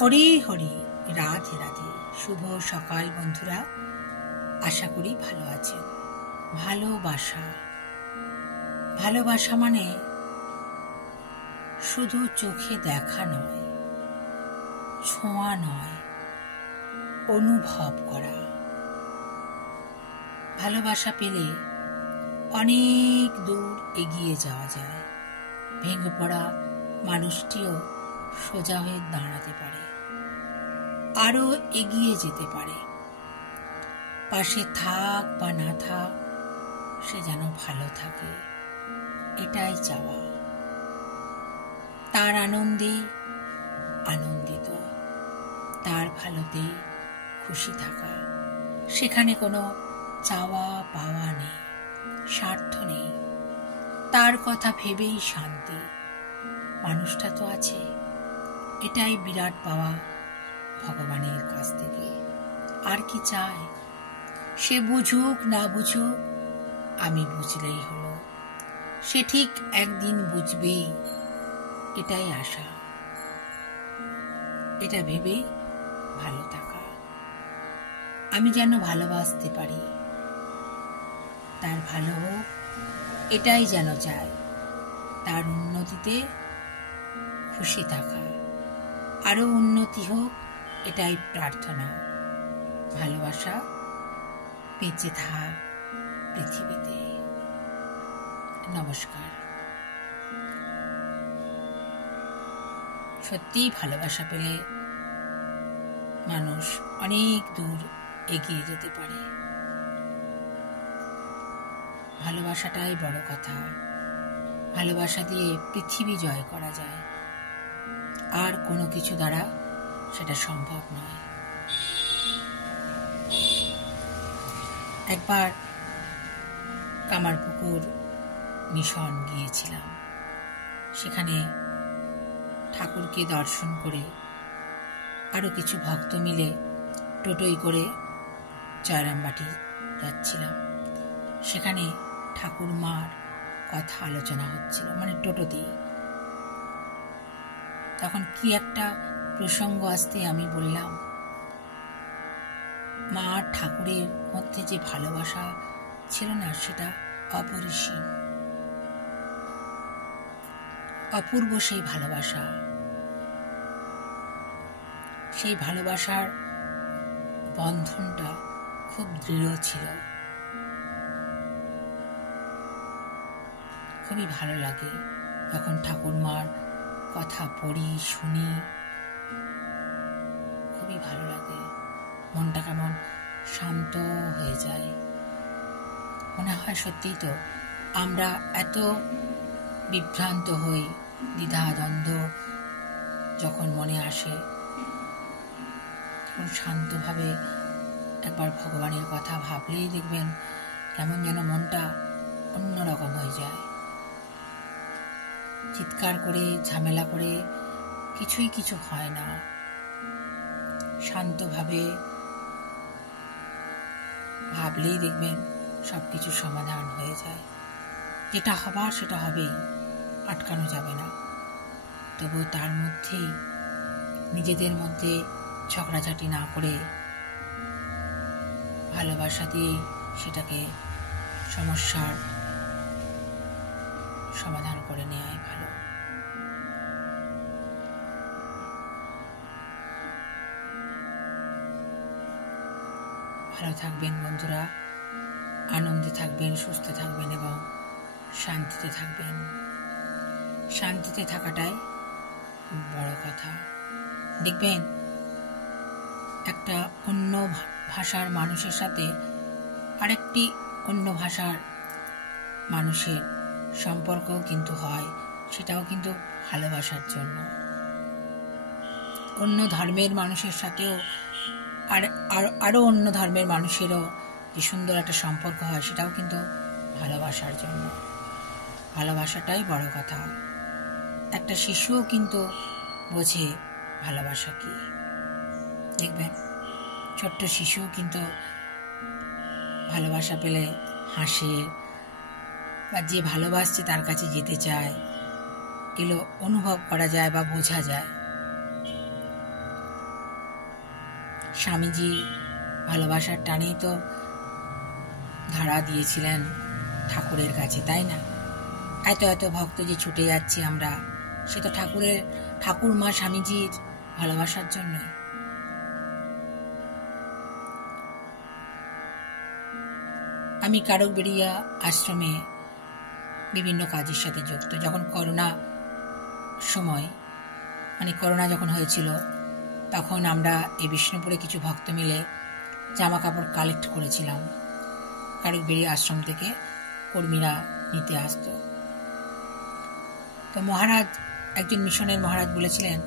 হরি হরি, রাধে রাধে। শুভ সকাল বন্ধুরা, আশা করি ভালো আছেন। ভালোবাসা ভালোবাসা মানে শুধু চোখে দেখা নয়, ছোঁয়া নয়, অনুভব করা। ভালোবাসা পেলে অনেক দূর এগিয়ে যাওয়া যায়। ভেঙে পড়া মানুষটিও সোজা হয়ে দাঁড়াতে পারে, আরো এগিয়ে যেতে পারে। পাশে থাক বা না থাক, সে যেন ভালো থাকে, এটাই চাওয়া। তার আনন্দে আনন্দিত, তার ভালোতে খুশি থাকা। সেখানে কোনো চাওয়া পাওয়া নেই, স্বার্থ নেই। তার কথা ভেবেই শান্তি। মানুষটা তো আছে, এটাই বিরাট পাওয়া ভগবানের কাছ থেকে। আর কি চায়? সে বুঝুক না বুঝুক, আমি বুঝলেই হলো। সে ঠিক একদিন বুঝবেই, এটাই আশা। এটা ভেবেই ভালো থাকা। আমি যেন ভালোবাসতে পারি, তার ভালো হোক, এটাই যেন চাই। তার উন্নতিতে খুশি থাকা, আরো উন্নতি হোক, এটাই প্রার্থনা। ভালোবাসা বেঁচে থাক পৃথিবীতে। নমস্কার। সত্যিই ভালোবাসা পেলে মানুষ অনেক দূর এগিয়ে যেতে পারে। ভালোবাসাটাই বড় কথা। ভালোবাসা দিয়ে পৃথিবী জয় করা যায়, আর কোনো কিছু দ্বারা সেটা সম্ভব নয়। একবার কামারপুকুর মিশন গিয়েছিলাম। সেখানে ঠাকুরকে দর্শন করে আরো কিছু ভক্ত মিলে টোটোয় করে জয়রামবাটি যাচ্ছিলাম। সেখানে ঠাকুর মার কথা আলোচনা হচ্ছিল, মানে টোটোতেই। তখন কি একটা প্রসঙ্গ আসতে আমি বললাম, মা ঠাকুরের মধ্যে যে ভালোবাসা ছিল না, সেটা অপরিসীম, অপূর্ব। সেই ভালোবাসা, সেই ভালোবাসার বন্ধনটা খুব দৃঢ় ছিল। খুবই ভালো লাগে যখন ঠাকুর মার কথা পড়ি, শুনি। খুবই ভালো লাগে, মনটা কেমন শান্ত হয়ে যায়। মনে হয় সত্যিই তো আমরা এত বিভ্রান্ত হই, দ্বিধা দ্বন্দ্ব যখন মনে আসে, তখন শান্তভাবে একবার ভগবানের কথা ভাবলেই দেখবেন কেমন যেন মনটা অন্যরকম হয়ে যায়। চিৎকার করে, ঝামেলা করে কিছুই কিছু হয় না। শান্তভাবে ভাবলেই দেখবেন সবকিছু সমাধান হয়ে যায়। যেটা হবার সেটা হবেই, আটকানো যাবে না। তবু তার মধ্যেই নিজেদের মধ্যে ঝগড়াঝাটি না করে ভালোবাসা দিয়ে সেটাকে সমস্যার সমাধান করে নেওয়াই ভালো। ভালো থাকবেন বন্ধুরা, আনন্দে থাকবেন, সুস্থ থাকবেন এবং শান্তিতে থাকবেন। শান্তিতে থাকাটাই বড় কথা। দেখবেন একটা অন্য ভাষার মানুষের সাথে আরেকটি অন্য ভাষার মানুষের সম্পর্কও কিন্তু হয়, সেটাও কিন্তু ভালোবাসার জন্য। অন্য ধর্মের মানুষের সাথেও আরো অন্য ধর্মের মানুষেরও যে সুন্দর একটা সম্পর্ক হয়, সেটাও কিন্তু ভালোবাসার জন্য। ভালোবাসাটাই বড় কথা। একটা শিশুও কিন্তু বোঝে ভালোবাসা কি। দেখবেন ছোট্ট শিশু কিন্তু ভালোবাসা পেলে হাসে, বা যে ভালোবাসছে তার কাছে যেতে চায়, এগুলো অনুভব করা যায় বা বোঝা যায়। স্বামীজি ভালোবাসার টানেই তো ধরা দিয়েছিলেন ঠাকুরের কাছে, তাই না? এত এত ভক্ত যে ছুটে যাচ্ছি আমরা, সে তো ঠাকুর মা স্বামীজির ভালোবাসার জন্য। আমি কারকবেড়িয়া আশ্রমে বিভিন্ন কাজের সাথে যুক্ত। যখন করোনা সময়, মানে করোনা যখন হয়েছিল, তখন আমরা এই বিষ্ণুপুরে কিছু ভক্ত মিলে জামা কাপড় কালেক্ট করেছিলাম। কারকবেড়িয়া আশ্রম থেকে কর্মীরা নিতে আসতো। তো মহারাজ, একজন মিশনের মহারাজ বলেছিলেন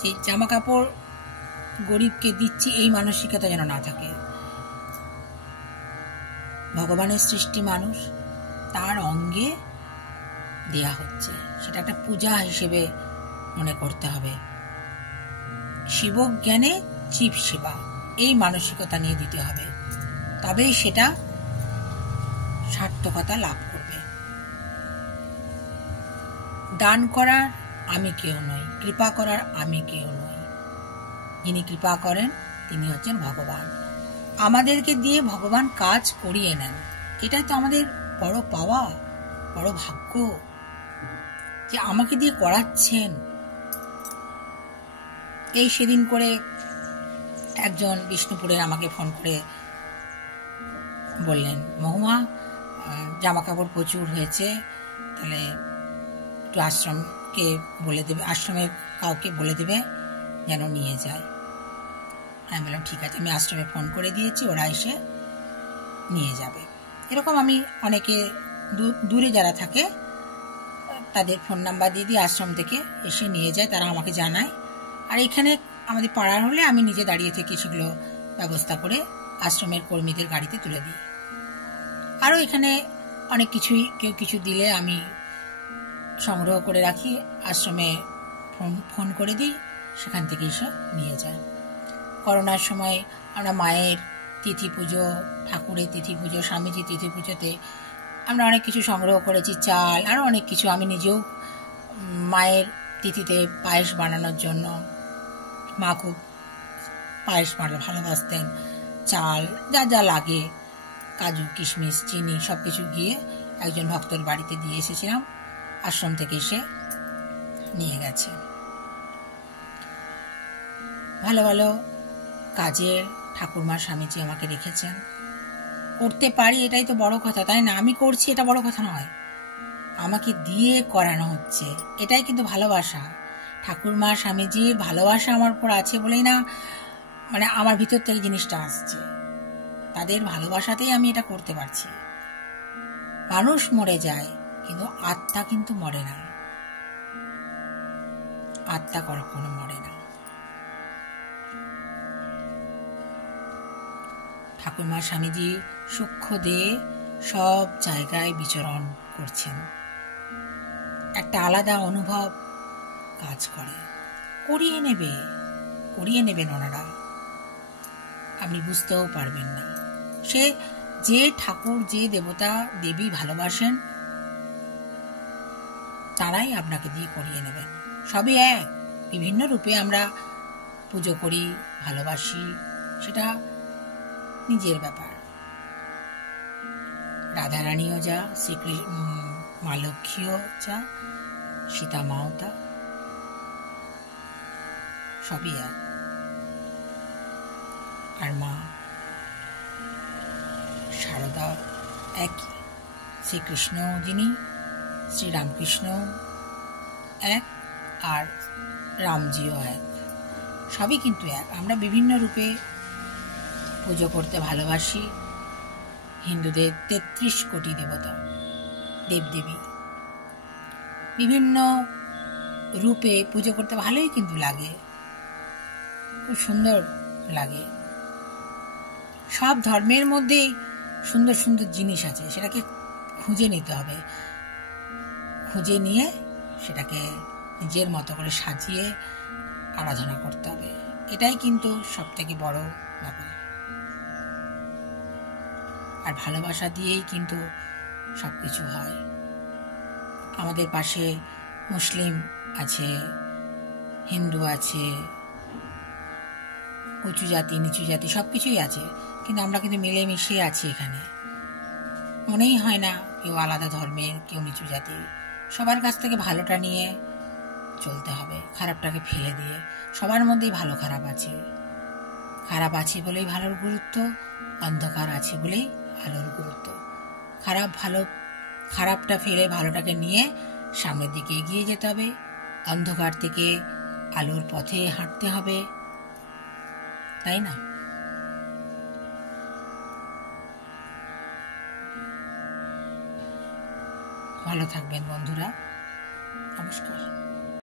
যে জামা কাপড় গরিবকে দিচ্ছি এই মানসিকতা যেন না থাকে। ভগবানের সৃষ্টি মানুষ, তার অঙ্গে দেয়া হচ্ছে, সেটা একটা পূজা হিসেবে মনে করতে হবে। শিব জ্ঞানে জীব সেবা, এই মানসিকতা নিয়ে দিতে হবে, তবেই সেটা সার্থকতা লাভ করবে। দান করার আমি কেউ নই, কৃপা করার আমি কেউ নই। যিনি কৃপা করেন তিনি হচ্ছেন ভগবান। আমাদেরকে দিয়ে ভগবান কাজ করিয়ে নেন, এটাই তো আমাদের বড় পাওয়া, বড় ভাগ্য যে আমাকে দিয়ে করাচ্ছেন। এই সেদিন করে একজন বিষ্ণুপুরের আমাকে ফোন করে বললেন, মহুমা জামা কাপড় প্রচুর হয়েছে, তাহলে একটু আশ্রমকে বলে দেবে, আশ্রমের কাউকে বলে দেবে যেন নিয়ে যায়। আমি বললাম ঠিক আছে, আমি আশ্রমে ফোন করে দিয়েছি, ওরা এসে নিয়ে যাবে। এরকম আমি অনেকে দূরে যারা থাকে তাদের ফোন নাম্বার দিয়ে দিই, আশ্রম থেকে এসে নিয়ে যায়, তারা আমাকে জানায়। আর এখানে আমাদের পাড়ার হলে আমি নিজে দাঁড়িয়ে থেকে সেগুলো ব্যবস্থা করে আশ্রমের কর্মীদের গাড়িতে তুলে দিই। আরও এখানে অনেক কিছুই, কেউ কিছু দিলে আমি সংগ্রহ করে রাখি, আশ্রমে ফোন করে দিই, সেখান থেকে এসে নিয়ে যায়। করোনার সময় আমরা মায়ের তিথি পুজো, ঠাকুরের তিথি পুজো, স্বামীজি তিথি পুজোতে আমরা অনেক কিছু সংগ্রহ করেছি, চাল, আরও অনেক কিছু। আমি নিজেও মায়ের তিথিতে পায়েস বানানোর জন্য, মা খুব পায়েস বানাতে ভালোবাসতেন, চাল যা যা লাগে, কাজু কিশমিশ চিনি সব কিছু গিয়ে একজন ভক্তর বাড়িতে দিয়ে এসেছিলাম, আশ্রম থেকে এসে নিয়ে গেছে। ভালো ভালো কাজে ঠাকুরমা স্বামীজি আমাকে রেখেছেন, করতে পারি, এটাই তো বড় কথা, তাই না? আমি করছি, এটা বড় কথা নয়, আমাকে দিয়ে করানো হচ্ছে, এটাই কিন্তু ভালোবাসা। ঠাকুরমা স্বামীজির ভালোবাসা আমার উপর আছে বলেই না, মানে আমার ভিতর থেকে জিনিসটা আসছে, তাদের ভালোবাসাতেই আমি এটা করতে পারছি। মানুষ মরে যায় কিন্তু আত্মা কিন্তু মরে না, আত্মা কখনো মরে না। ঠাকুরমা স্বামীজি সূক্ষ্ম দেহে সব জায়গায় বিচরণ করছেন, একটা আলাদা অনুভব কাজ করে, করিয়ে নেবেন ওনারা, আপনি বুঝতেও পারবেন না। সে যে ঠাকুর, যে দেবতা দেবী ভালোবাসেন, তারাই আপনাকে দিয়ে করিয়ে নেবেন। সবই এক, বিভিন্ন রূপে আমরা পুজো করি, ভালোবাসি, সেটা নিজের ব্যাপার। রাধারানীও যা, মা লক্ষ্মীও যা, সীতা মাও তা, সবই এক। আর মা শারদা একই, শ্রীকৃষ্ণ যিনি, শ্রীরামকৃষ্ণ এক, আর রামজিও এক, সবই কিন্তু এক। আমরা বিভিন্ন রূপে পুজো করতে ভালোবাসি। হিন্দুদের ৩৩ কোটি দেবতা, দেবদেবী, বিভিন্ন রূপে পুজো করতে ভালোই কিন্তু লাগে, খুব সুন্দর লাগে। সব ধর্মের মধ্যেই সুন্দর সুন্দর জিনিস আছে, সেটাকে খুঁজে নিতে হবে, খুঁজে নিয়ে সেটাকে নিজের মতো করে সাজিয়ে আরাধনা করতে হবে, এটাই কিন্তু সব থেকে বড় ব্যাপার। আর ভালোবাসা দিয়েই কিন্তু সবকিছু হয়। আমাদের পাশে মুসলিম আছে, হিন্দু আছে, উঁচু জাতি নিচু জাতি সব কিছুই আছে, কিন্তু আমরা কিন্তু মিলেমিশে আছি এখানে। মনেই হয় না কেউ আলাদা ধর্মের, কেউ নিচু জাতি। সবার কাছ থেকে ভালোটা নিয়ে চলতে হবে, খারাপটাকে ফেলে দিয়ে। সবার মধ্যেই ভালো খারাপ আছে। খারাপ আছে বলেই ভালোর গুরুত্ব, অন্ধকার আছে বলেই আলোর গুরুত্ব। খারাপটা ফেলে ভালোটাকে নিয়ে সামনের দিকে এগিয়ে যেতে হবে, অন্ধকার থেকে আলোর পথে হাঁটতে হবে, তাই না? ভালো থাকবেন বন্ধুরা, নমস্কার।